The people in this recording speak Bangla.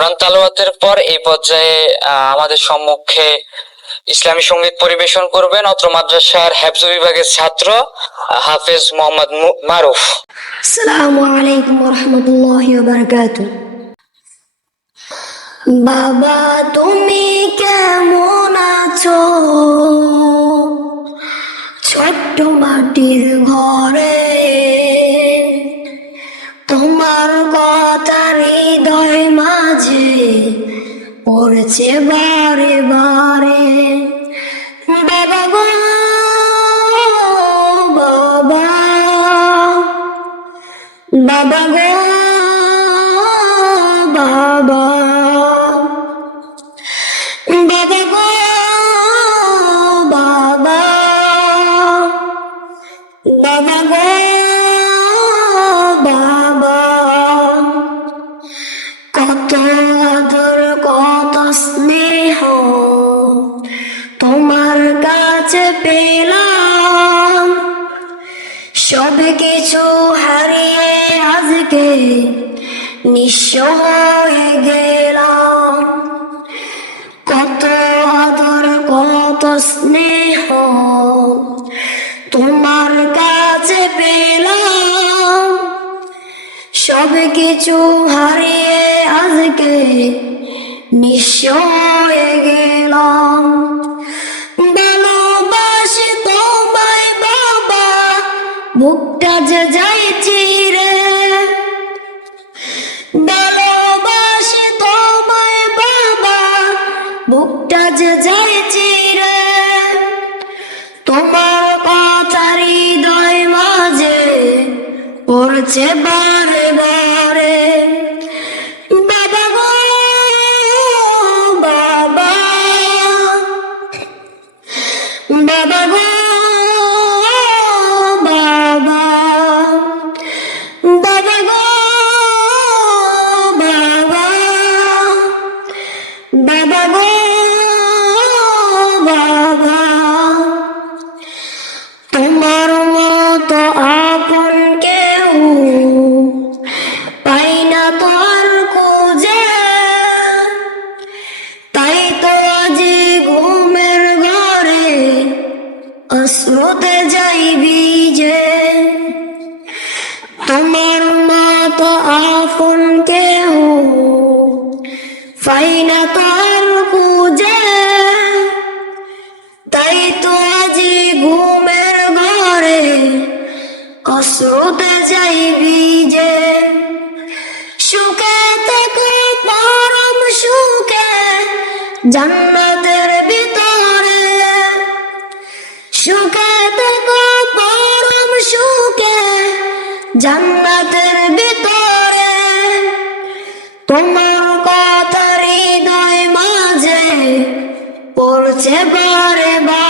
কোরআন তালাওয়াতের পর এই পর্যায়ে আমাদের সম্মুখে ইসলামী সঙ্গীত পরিবেশন করবেন অত্র মাদ্রাসার হেফজ বিভাগের ছাত্র হাফেজ মোহাম্মদ মারুফ। আসসালামু আলাইকুম ওয়া রাহমাতুল্লাহি ওয়া বারাকাতুহু। বাবা তুমি কেমন আছো? ছোট্ট মাটির ঘরে তোমার কথা হৃদয় মাঝে পড়ছে বারে বারে। বাবা গো বাবা, বাবা গো বাবা, বাবা গো বাবা, বাবা গো বাবা, কত আদর কত স্নেহ তোমার কাছে পেলাম, সব কিছু হারিয়ে আজকে নিঃস্ব হয়ে গেলাম। কত আদর কত স্নেহ তোমার কাছে পেলাম, সব কিছু হারিয়ে আজকে নিঃস্ব হয়ে গেলাম। ভালোবাসি তোমায় বাবা, বুকটা যে যাই চিরে। ভালোবাসি তোমায় বাবা, বুকটা যে যাই চিরে। তোমার কথা হৃদয় মাঝে পড়ছে বারে বারে। বাবা গো বাবা, বাবা গো বাবা, বাবা গো বাবা, বাবা গো বাবা, তোমার মতো আপন কেউ পাই না তো আর খুঁজে। তাই তো আজি ঘুমের ঘরে অশ্রুতে যাই ভিজে। তোমার মতো আপন কেউ পাই না তো আর খুঁজে। তাই তো আজি ঘুমের ঘরে অশ্রুতে যাই ভিজে। সুখে থেকে পরম সুখে জান্নাতের ভিতরে, সুখে থেকে পরম সুখে জান্নাতের ভিতরে। তোমার কথা হৃদয় মাঝে পড়ছে বারে বারে।